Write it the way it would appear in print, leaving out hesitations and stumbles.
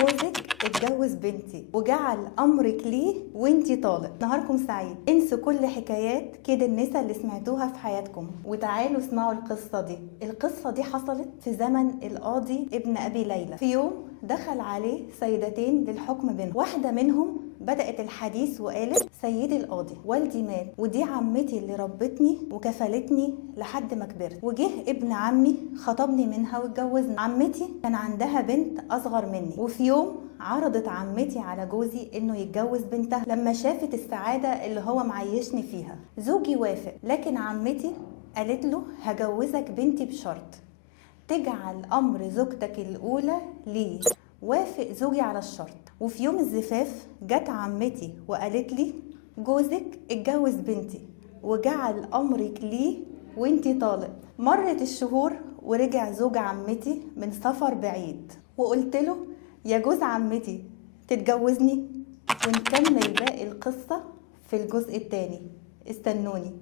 جوزك اتجوز بنتي وجعل امرك ليه وانتي طالق. نهاركم سعيد. انسوا كل حكايات كده النساء اللي سمعتوها في حياتكم وتعالوا اسمعوا القصة دي حصلت في زمن القاضي ابن ابي ليلى. في يوم دخل عليه سيدتين للحكم بينهم، واحدة منهم بدأت الحديث وقالت: سيدي القاضي، والدي مات ودي عمتي اللي ربتني وكفلتني لحد ما كبرت، وجه ابن عمي خطبني منها واتجوزني. عمتي كان عندها بنت اصغر مني، وفي يوم عرضت عمتي على جوزي انه يتجوز بنتها لما شافت السعادة اللي هو معيشني فيها. زوجي وافق، لكن عمتي قالت له: هجوزك بنتي بشرط تجعل امر زوجتك الاولى ليه. وافق زوجي على الشرط. وفي يوم الزفاف جت عمتي وقالت لي: جوزك اتجوز بنتي وجعل امرك ليه وانتي طالق. مرت الشهور ورجع زوج عمتي من سفر بعيد، وقلت له: يا جوز عمتي، تتجوزني؟ ونكمل باقي القصة في الجزء الثاني. استنوني.